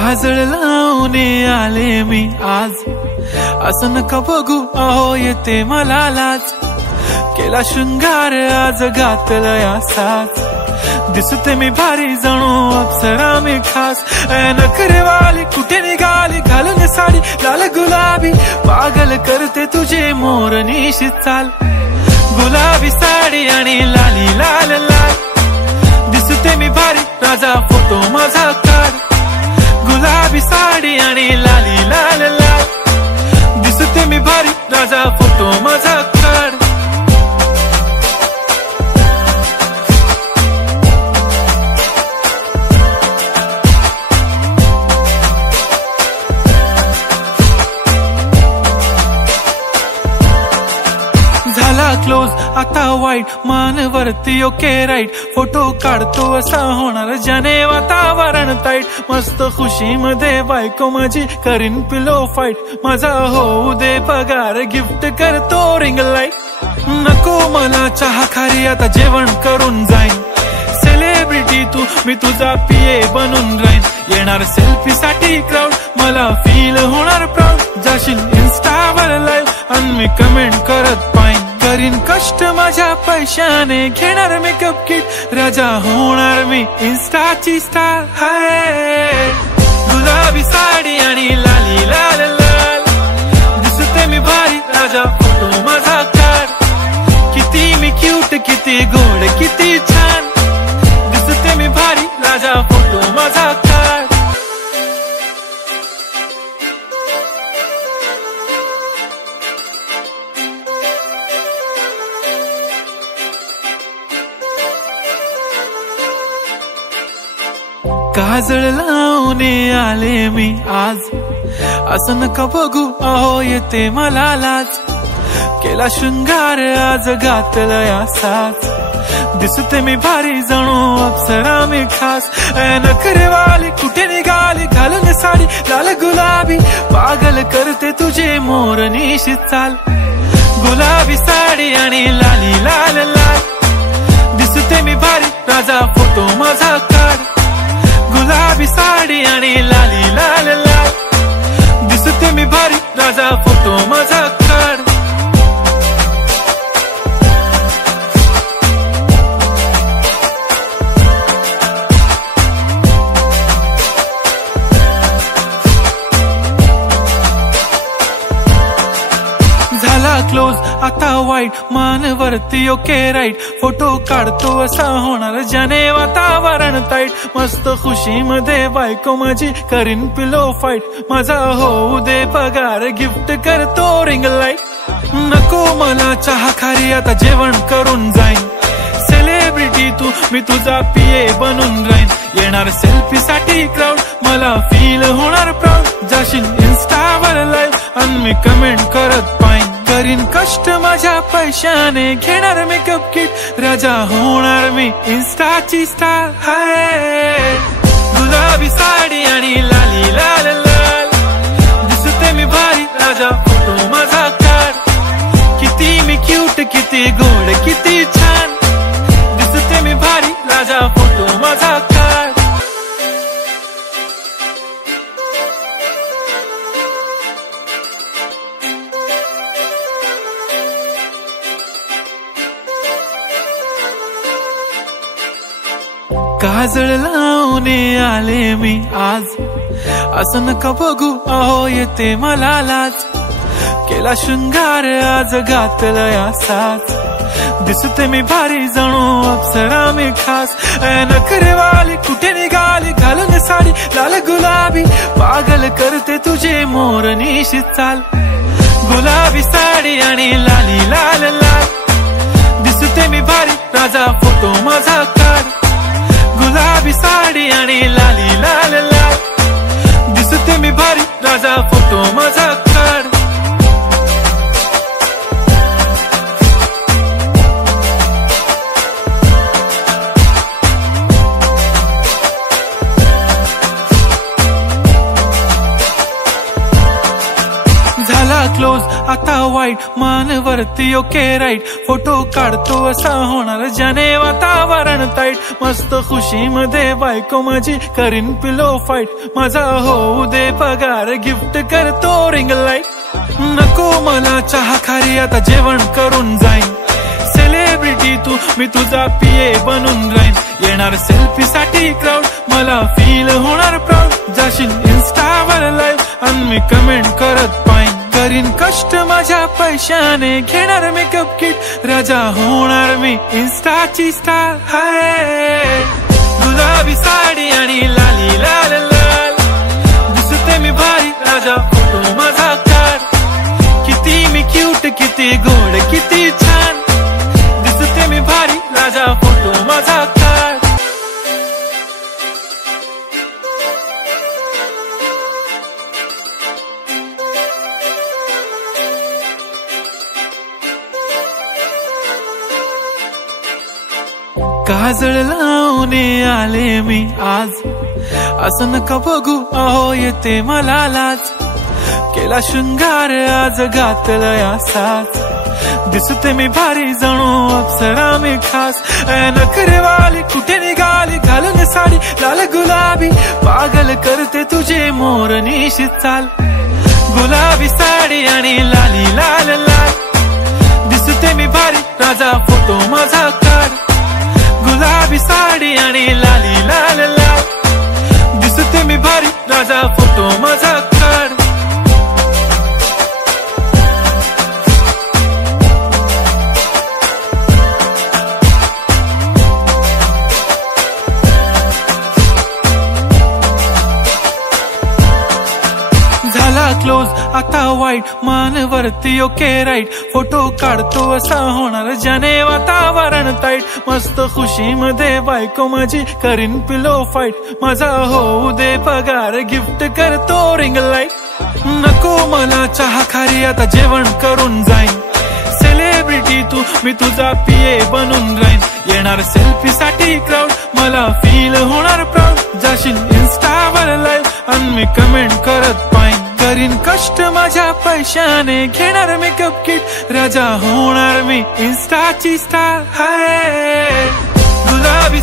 काजळ लावून आले मी आज, असं नका बघू अहो येते मला लाज. केला शृंगार आज घातलाय असाच, दिसते मी भारी जणू अप्सरा मी खास. नखरेवाली कुठे निघाली घालून साडी लाल गुलाबी, पागल करते तुझे मोरनीशी चाल. गुलाबी साडी आणि लाली लाल लाल, दिसते मी भारी राजा फोटो माझा काढ. गुलाबी साडी आणि लाली लाल लाल, दिसते मी भारी राजा फोटो माझा काढ. झाला क्लोज आता वाईट, मानवरती ओके राईट. फोटो काढतो असा होणार ज्याने वातावरण ताईट. मस्त खुशी मध्ये बायको माझी करीन पिलो फाईट. माझा होऊ दे पगार गिफ्ट करतो रिंग लाईट. नको मला चहा खारी आता जेवण करून जाईन. सेलिब्रिटी तू मी तुझा पिये बनून राहीन. येणार सेल्फी साठी क्राऊड मला फील होणार प्राऊड. जाशील इन्स्टावर लाईव्ह आणि मी कमेंट करत पाईन. करीन कष्ट माझ्या पैशाने घेणार मेकअप किट. राजा होणार मी इन्स्टाची स्टार. हाय गुलाबी साडी आणि लाली लाल लाल, दिसते मी भारी राजा फोटो माझा काढ. किती मी क्यूट किती गोड किती छान, दिसते मी भारी राजा फोटो माझा काढ. काजळ लावून आले मी आज, असं नका बघू अहो येते मला लाज. केला शृंगार आज घातलाय असाच, दिसते मी भारी जणू अप्सरा मी खास. नखरेवाली कुठे निघाली घालून साडी लाल गुलाबी, पागल करते तुझे मोरनीशी चाल. गुलाबी साडी आणि लाली लाल लाल, दिसते मी भारी राजा फोटो माझा काढ. गुलाबी साडी आणि लाली लाल लाल, दिसते मी भारी राजा फोटो माझा काढ. झाला क्लोज आता वाईट, मानवरती ओके राईट. फोटो काढतो असा होणार ज्याने वातावरण ताईट. मस्त खुशी मध्ये बायको माझी करीन पिलो फाईट. माझा होऊ दे पगार गिफ्ट करतो रिंग लाईट. नको मला चहा खारी आता जेवण करून जाईन. सेलिब्रिटी तू मी तुझा पिये बनून राहीन. येणार सेल्फी साठी क्राऊड मला फील होणार प्राऊड. जाशील इन्स्टावर लाईव्ह आणि मी कमेंट करत पाईन. करीन कष्ट माझ्या पैशाने घेणार मेकअप किट. राजा होणार मी इन्स्टाची स्टार. हाय गुलाबी साडी आणि लाली लाल लाल, दिसते मी भारी राजा फोटो माझा काढ. किती मी क्यूट किती गोड किती छान, दिसते मी भारी राजा फोटो माझा काढ. काजळ लावून आले मी आज, असं नका बघू अहो येते मला लाज. केला शृंगार आज घातलाय असाच, दिसते मी भारी जणू अप्सरा मी खास. नखरेवाली कुठे निघाली घालून साडी लाल गुलाबी, पागल करते तुझे मोरनीशी चाल. गुलाबी साडी आणि लाली लाल लाल, दिसते मी भारी राजा फोटो माझा काढ. गुलाबी साडी आणि लाली लाल लाल, दिसते मी भारी राजा फोटो माझा काढ. झाला क्लोज आता वाईट मान वरती ओके राईट फोटो काढतो असा होणार ज्याने वातावरण ताईट मस्त खुशी मध्ये बायको माझी करीन पिलो फाईट माझा होऊ दे पगार गिफ्ट करतो रिंग लाईट नको मला चहा खारी आता जेवण करून जाईन सेलिब्रिटी तू मी तुझा पीए बनून राहीन येणार सेल्फी साठी क्राऊड मला फील होणार प्राऊड जाशील इन्स्टावर लाईव्ह आणि मी कमेंट करत पाईन करीन कष्ट माझ्या पैशाने घेणार मेकअप किट राजा होणार मी इन्स्टाची स्टार हाय गुलाबी साडी आणि लाली लाल लाल दिसते मी भारी राजा फोटो माझा काढ किती मी क्यूट किती गोड किती छान दिसते मी भारी राजा फोटो माझा काढ काजळ लावून आले मी आज असं नका बघू अहो येते मला लाज केला शृंगार आज घातलाय असाच दिसते मी भारी जणू अप्सरा मी खास नखरेवाली कुठे निघाली घालून साडी लाल गुलाबी पागल करते तुझे मोरनीशी चाल गुलाबी साडी आणि लाली लाल लाल दिसते मी भारी राजा फोटो माझा काढ गुलाबी साडी आणि लाली लाल लाल दिसते मी भारी राजा फोटो माझा काढ झाला क्लोज आता वाईट मान वरती ओके राईट फोटो काढतो असा होणार ज्याने वातावरण ताईट मस्त खुशी मध्ये बायको माझी करीन पिलो फाईट माझा होऊ दे पगार गिफ्ट करतो रिंग लाईट नको मला चहा खारी आता जेवण करून जाईन सेलिब्रिटी तू मी तुझा पीए बनून राहीन येणार सेल्फी साठी क्राऊड मला फील होणार प्राऊड जाशील इन्स्टावर लाईव्ह आणि मी कमेंट करत पाईन करीन कष्ट माझ्या पैशाने घेणार मेकअप किट राजा होणार मी इन्स्टाची स्टार हाय गुलाबी